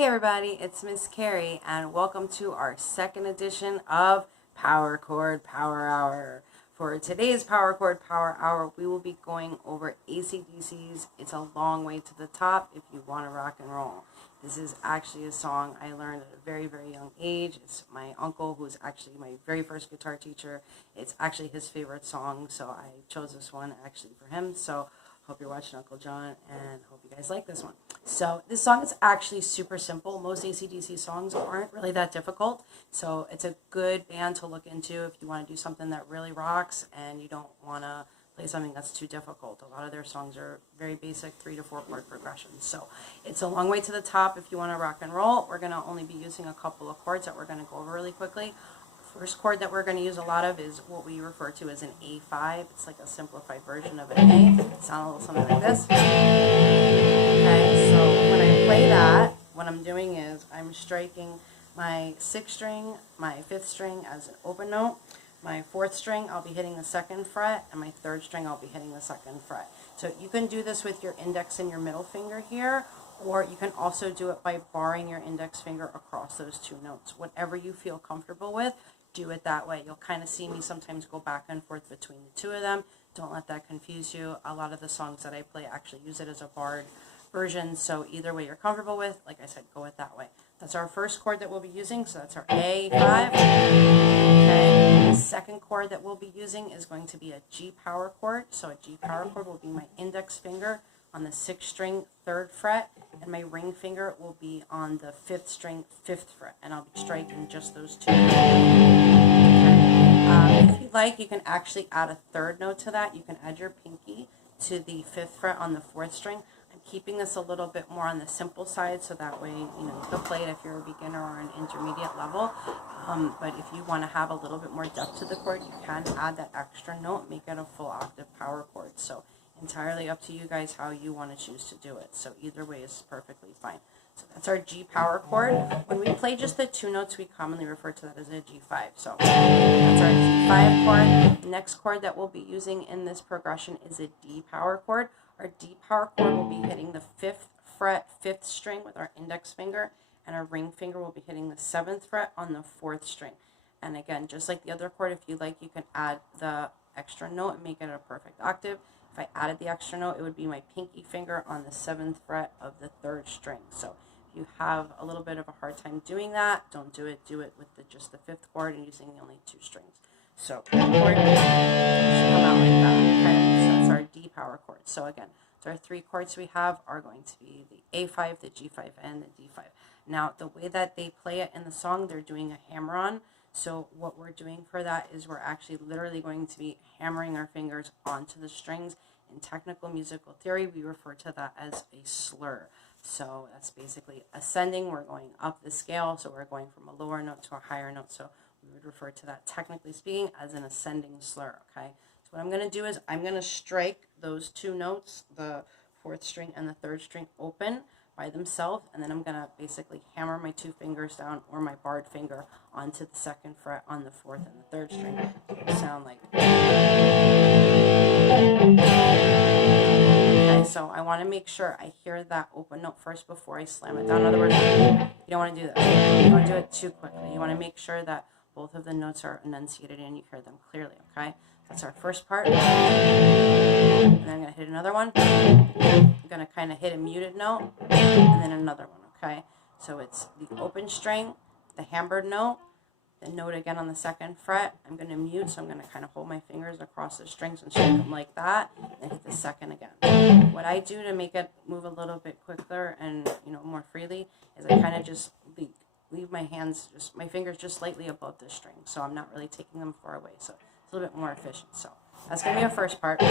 Hey everybody, it's Miss Carrie and welcome to our second edition of Power Chord Power Hour. For today's Power Chord Power Hour, we will be going over AC/DC's It's a Long Way to the Top If You Want to Rock and Roll. This is actually a song I learned at a very, very young age. It's my uncle, who's actually my very first guitar teacher. It's actually his favorite song, so I chose this one actually for him. So hope you're watching Uncle John and hope you guys like this one. So this song is actually super simple. Most AC/DC songs aren't really that difficult. So it's a good band to look into if you want to do something that really rocks and you don't want to play something that's too difficult. A lot of their songs are very basic 3 to 4 chord progressions. So it's a long way to the top if you want to rock and roll. We're going to only be using a couple of chords that we're going to go over really quickly. First chord that we're going to use a lot of is what we refer to as an A5. It's like a simplified version of an A. It sounds a little something like this. Okay, so when I play that, what I'm doing is I'm striking my 6th string, my 5th string as an open note. My 4th string, I'll be hitting the 2nd fret, and my 3rd string, I'll be hitting the 2nd fret. So you can do this with your index and your middle finger here, or you can also do it by barring your index finger across those two notes. Whatever you feel comfortable with, do it that way. You'll kind of see me sometimes go back and forth between the two of them. Don't let that confuse you. A lot of the songs that I play actually use it as a barred version, so either way you're comfortable with, like I said, go it that way. That's our first chord that we'll be using, so that's our A5. Okay. The second chord that we'll be using is going to be a G power chord. So a G power chord will be my index finger on the 6th string, 3rd fret, and my ring finger will be on the 5th string, 5th fret, and I'll be striking just those two. Okay. If you like, you can actually add a 3rd note to that. You can add your pinky to the 5th fret on the 4th string. I'm keeping this a little bit more on the simple side, so that way you can play it if you're a beginner or an intermediate level. But if you want to have a little bit more depth to the chord, you can add that extra note, make it a full octave power chord. So entirely up to you guys how you want to choose to do it. So either way is perfectly fine. So that's our G power chord. When we play just the two notes, we commonly refer to that as a G5. So that's our G5 chord. The next chord that we'll be using in this progression is a D power chord. Our D power chord will be hitting the 5th fret, 5th string with our index finger, and our ring finger will be hitting the 7th fret on the 4th string. And again, just like the other chord, if you like, you can add the extra note and make it a perfect octave. If I added the extra note, it would be my pinky finger on the 7th fret of the 3rd string. So if you have a little bit of a hard time doing that, don't do it. Do it with just the 5th chord and using the only 2 strings. So that chord should come out like that. Okay, so that's our D power chord. So again, so our 3 chords we have are going to be the A5, the G5, and the D5. Now, the way that they play it in the song, they're doing a hammer-on. So what we're doing for that is we're actually literally going to be hammering our fingers onto the strings. In technical musical theory, we refer to that as a slur. So that's basically ascending. We're going up the scale, so we're going from a lower note to a higher note. So we would refer to that, technically speaking, as an ascending slur, okay? So what I'm going to do is I'm going to strike those two notes, the 4th string and the 3rd string, open by themselves, and then I'm going to basically hammer my 2 fingers down, or my barred finger, onto the 2nd fret on the 4th and the 3rd string. It will sound like okay, so I want to make sure I hear that open note first before I slam it down. In other words, you don't want to do that. You don't want to do it too quickly. You want to make sure that both of the notes are enunciated and you hear them clearly, okay? That's our first part. And then I'm going to hit another one. I'm going to kind of hit a muted note, and then another one, okay? So it's the open string, the hammered note, the note again on the 2nd fret. I'm going to mute, so I'm going to kind of hold my fingers across the strings and strike them like that, and hit the 2nd again. What I do to make it move a little bit quicker and more freely is I kind of just leave my fingers just slightly above the string, so I'm not really taking them far away, so it's a little bit more efficient. So that's going to be our first part.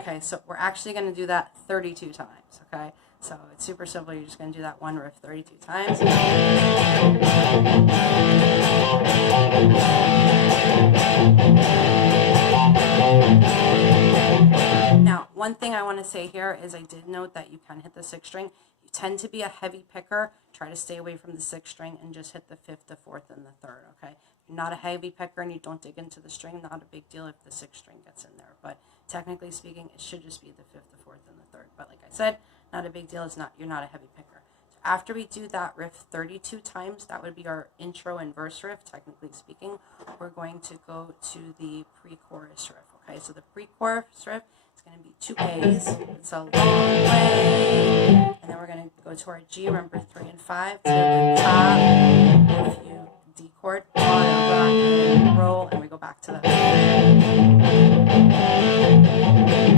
Okay, so we're actually going to do that 32 times, okay? So it's super simple. You're just going to do that one riff 32 times. Now, one thing I want to say here is I did note that you can hit the 6th string. You tend to be a heavy picker. Try to stay away from the 6th string and just hit the 5th, the 4th, and the 3rd, okay? If you're not a heavy picker and you don't dig into the string, not a big deal if the 6th string gets in there. But technically speaking, it should just be the 5th, the 4th, and the 3rd. But like I said, not a big deal. You're not a heavy picker. So after we do that riff 32 times, that would be our intro and verse riff, technically speaking. We're going to go to the pre-chorus riff. Okay, so the pre-chorus riff is going to be 2 A's. It's a long way. And then we're going to go to our G, remember 3 and 5, to the top. If you D chord, on and rock and roll, and we go back to the.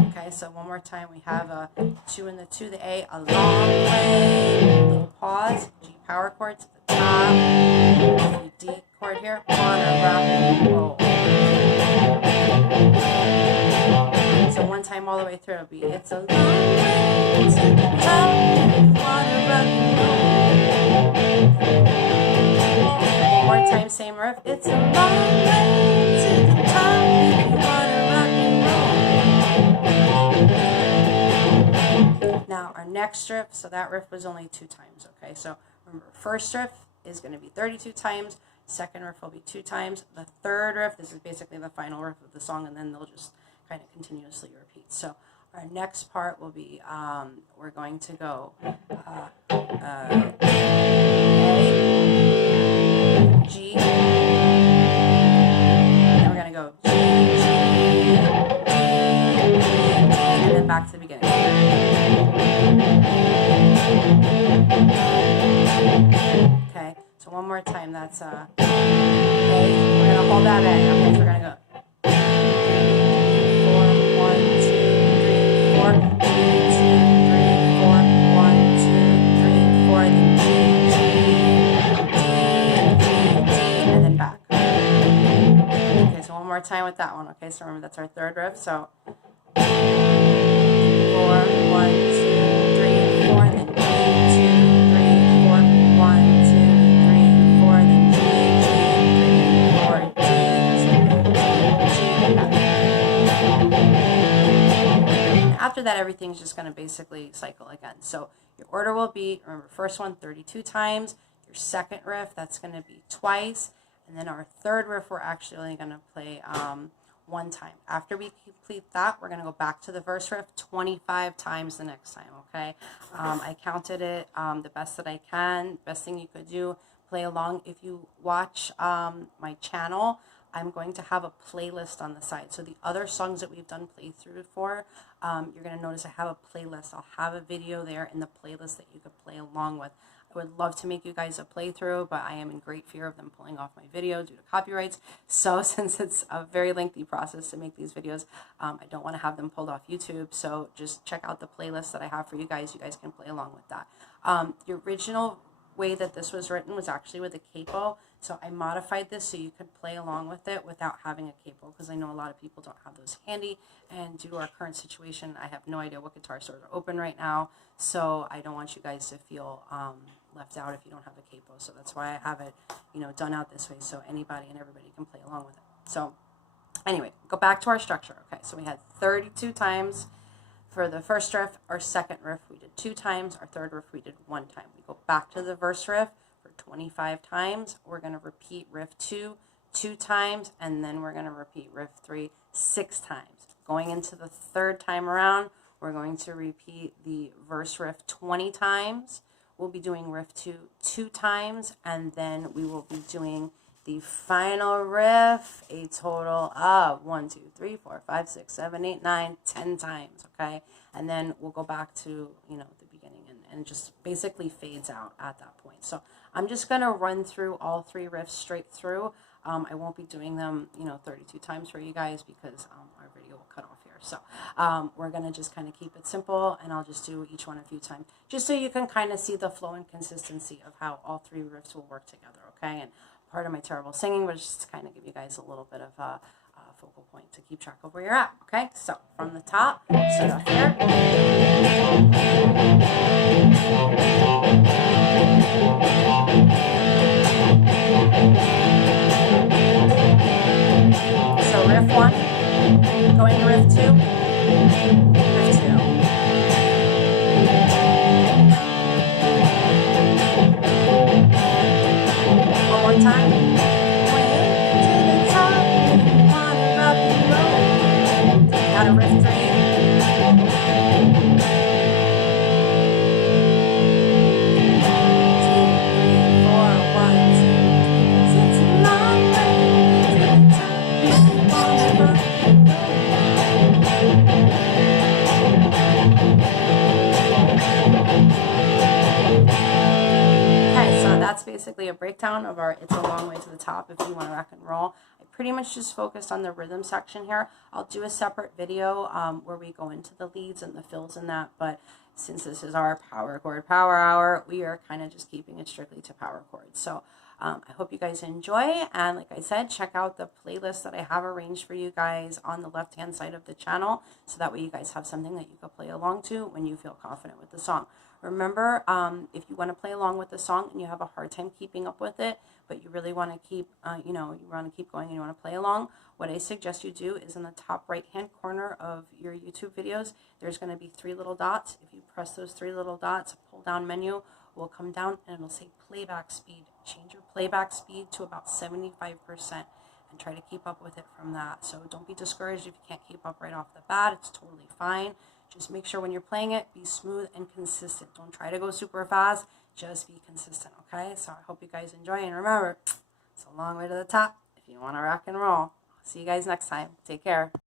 Okay, so one more time. We have a 2 and the 2, the A, a long way. Little pause. G power chord to the top. If you D chord here, on and rock and roll. So one time all the way through, it'll be it's a long way to the top. On and rock and roll. One more time, same riff. It's a long way to the top if you wanna rock and roll. Now our next riff, so that riff was only 2 times, okay? So remember, first riff is going to be 32 times, second riff will be 2 times, the third riff, this is basically the final riff of the song, and then they'll just kind of continuously repeat. So our next part will be, we're going to go A, G, and then we're going to go G, D, and then back to the beginning. Okay, so one more time, that's A. We're going to hold that A. Okay, so we're going to go 4, 1, 2, 3, 4, 2, 2, 3, 4, 1, 2, 3, 4, then G, and then back. Okay, so one more time with that one. Okay, so remember that's our third riff. So 4, 1, 2, 3, 4, then G, 2, 3, 4, 1, 2, 3, 4, then G, 3, 4, G, back. After that, everything's just going to basically cycle again. So your order will be, remember, first one 32 times. Your second riff, that's going to be twice. And then our third riff, we're actually only going to play 1 time. After we complete that, we're going to go back to the verse riff 25 times the next time, okay? I counted it the best that I can. Best thing you could do, play along. If you watch my channel, I'm going to have a playlist on the side. So the other songs that we've done playthrough for, you're going to notice I have a playlist. I'll have a video there in the playlist that you could play along with. I would love to make you guys a playthrough, but I am in great fear of them pulling off my video due to copyrights. So since it's a very lengthy process to make these videos, I don't want to have them pulled off YouTube. So just check out the playlist that I have for you guys. You guys can play along with that. The original way that this was written was actually with a capo. So I modified this so you could play along with it without having a capo, because I know a lot of people don't have those handy, and due to our current situation, I have no idea what guitar stores are open right now, so I don't want you guys to feel left out if you don't have a capo. So that's why I have it, done out this way, so anybody and everybody can play along with it. So anyway, go back to our structure. Okay, so we had 32 times for the first riff. Our second riff we did 2 times. Our third riff we did 1 time. We go back to the verse riff for 25 times. We're going to repeat riff 2 times, and then we're going to repeat riff 3 6 times. Going into the third time around, we're going to repeat the verse riff 20 times. We'll be doing riff 2 times, and then we will be doing the final riff a total of 1, 2, 3, 4, 5, 6, 7, 8, 9, 10 times, okay? And then we'll go back to, the beginning, and just basically fades out at that point. So I'm just going to run through all 3 riffs straight through. I won't be doing them, 32 times for you guys, because our video will cut off here. So we're going to just kind of keep it simple, and I'll just do each one a few times, just so you can kind of see the flow and consistency of how all 3 riffs will work together, okay? And part of my terrible singing was just to kind of give you guys a little bit of a focal point to keep track of where you're at, okay? So from the top, start off here. So riff 1, going to riff 2, riff 2. One more time. Way to the top, wanna rock and roll. got a riff that's basically a breakdown of our It's a Long Way to the Top if you want to rock and roll. I pretty much just focused on the rhythm section here. I'll do a separate video where we go into the leads and the fills and that, but since this is our Power Chord Power Hour, we are kind of just keeping it strictly to power chords. So I hope you guys enjoy, and like I said, check out the playlist that I have arranged for you guys on the left hand side of the channel, so that way you guys have something that you can play along to when you feel confident with the song. Remember, if you want to play along with the song and you have a hard time keeping up with it, but you really want to keep, you want to keep going and you want to play along, what I suggest you do is in the top right-hand corner of your YouTube videos, there's going to be 3 little dots. If you press those 3 little dots, a pull-down menu will come down and it'll say playback speed. Change your playback speed to about 75% and try to keep up with it from that. So don't be discouraged if you can't keep up right off the bat. It's totally fine. Just make sure when you're playing it, be smooth and consistent. Don't try to go super fast. Just be consistent, okay? So I hope you guys enjoy. And remember, it's a long way to the top if you want to rock and roll. See you guys next time. Take care.